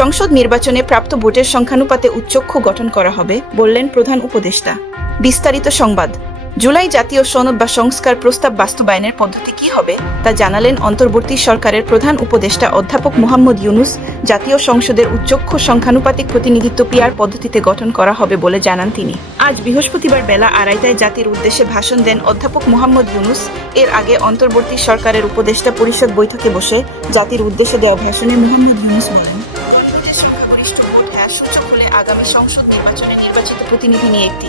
সংসদ নির্বাচনে প্রাপ্ত ভোটের সংখ্যানুপাতে উচ্চক্ষ গঠন করা হবে, বললেন প্রধান উপদেষ্টা। বিস্তারিত সংবাদ। জুলাই জাতীয় সনদ বা সংস্কার প্রস্তাব বাস্তবায়নের পদ্ধতি কি হবে, তা জানালেন অন্তর্বর্তী সরকারের প্রধান উপদেষ্টা অধ্যাপক মোহাম্মদ ইউনুস। জাতীয় সংসদের উচ্চক্ষ সংখ্যানুপাতিক প্রতিনিধিত্ব পিয়ার পদ্ধতিতে গঠন করা হবে বলে জানান তিনি। আজ বৃহস্পতিবার বেলা আড়াইটায় জাতির উদ্দেশ্যে ভাষণ দেন অধ্যাপক মোহাম্মদ ইউনুস। এর আগে অন্তর্বর্তী সরকারের উপদেষ্টা পরিষদ বৈঠকে বসে জাতির উদ্দেশ্যে দেওয়া ভাষণে মোহাম্মদ ইউনুস বলেন আগামী সংসদ নির্বাচনে নির্বাচিত প্রতিনিধি নিয়ে একটি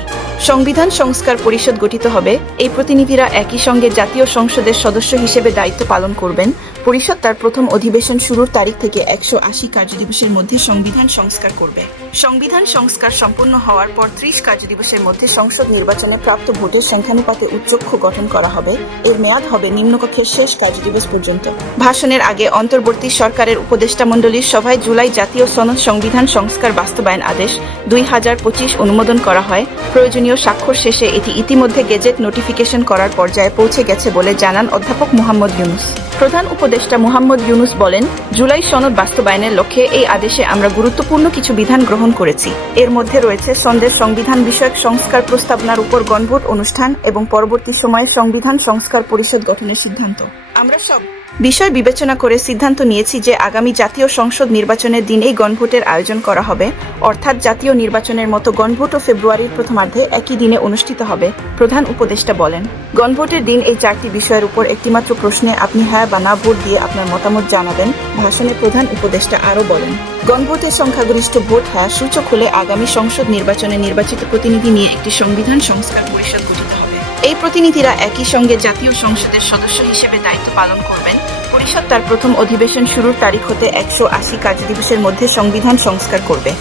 সংবিধান সংস্কার পরিষদ গঠিত হবে। এই প্রতিনিধিরা একই সঙ্গে জাতীয় সংসদের সদস্য হিসেবে দায়িত্ব পালন করবেন। পরিষদ তার প্রথম অধিবেশন শুরুর তারিখ থেকে একশো আশি কার্যদিবসের মধ্যে সংবিধান সংস্কার করবে। সংবিধান সংস্কার সম্পন্ন হওয়ার পর ত্রিশ কার্যদিবসের মধ্যে সংসদ নির্বাচনে প্রাপ্ত ভোটের সংখ্যানুপাতে উচ্চক্ষ গঠন করা হবে। এর মেয়াদ হবে নিম্নকক্ষের শেষ কার্যদিবস পর্যন্ত। ভাষণের আগে অন্তর্বর্তী সরকারের উপদেষ্টা মণ্ডলীর সভায় জুলাই জাতীয় সনদ সংবিধান সংস্কার বাস্তবায়ন আদেশ দুই হাজার পঁচিশ অনুমোদন করা হয়। প্রয়োজনীয় স্বাক্ষর শেষে এটি ইতিমধ্যে গেজেট নোটিফিকেশন করার পর্যায়ে পৌঁছে গেছে বলে জানান অধ্যাপক মোহাম্মদ ইউনুস। প্রধান উপদেষ্টা মোহাম্মদ ইউনুস বলেন, জুলাই সনদ বাস্তবায়নের লক্ষ্যে এই আদেশে আমরা গুরুত্বপূর্ণ কিছু বিধান গ্রহণ করেছি। এর মধ্যে রয়েছে সন্দেশ সংবিধান বিষয়ক সংস্কার প্রস্তাবনার উপর গণভোট অনুষ্ঠান এবং পরবর্তী সময়ে সংবিধান সংস্কার পরিষদ গঠনের সিদ্ধান্ত। আমরা সব। বিষয় বিবেচনা করে সিদ্ধান্ত নিয়েছি যে আগামী জাতীয় সংসদ নির্বাচনের দিন এই গণভোটের আয়োজন করা হবে। অর্থাৎ জাতীয় নির্বাচনের মতো গণভোটও ফেব্রুয়ারির প্রথমার্ধে একই দিনে অনুষ্ঠিত হবে, প্রধান উপদেষ্টা বলেন। গণভোটের দিন এই চারটি বিষয়ের উপর একটিমাত্র প্রশ্নে আপনি হ্যাঁ বা না ভোট দিয়ে আপনার মতামত জানাবেন, ভাষণে প্রধান উপদেষ্টা আরও বলেন। গণভোটের সংখ্যাগরিষ্ঠ ভোট হ্যাঁ সূচক হলে আগামী সংসদ নির্বাচনে নির্বাচিত প্রতিনিধি নিয়ে একটি সংবিধান সংস্কার পরিষদ গঠিত এই প্রতিনিধিরা একই সঙ্গে জাতীয় সংসদের সদস্য হিসেবে দায়িত্ব পালন করবেন। পরিষদ তার প্রথম অধিবেশন শুরুর তারিখ হতে একশো আশি কার্যদিবসের মধ্যে সংবিধান সংস্কার করবে।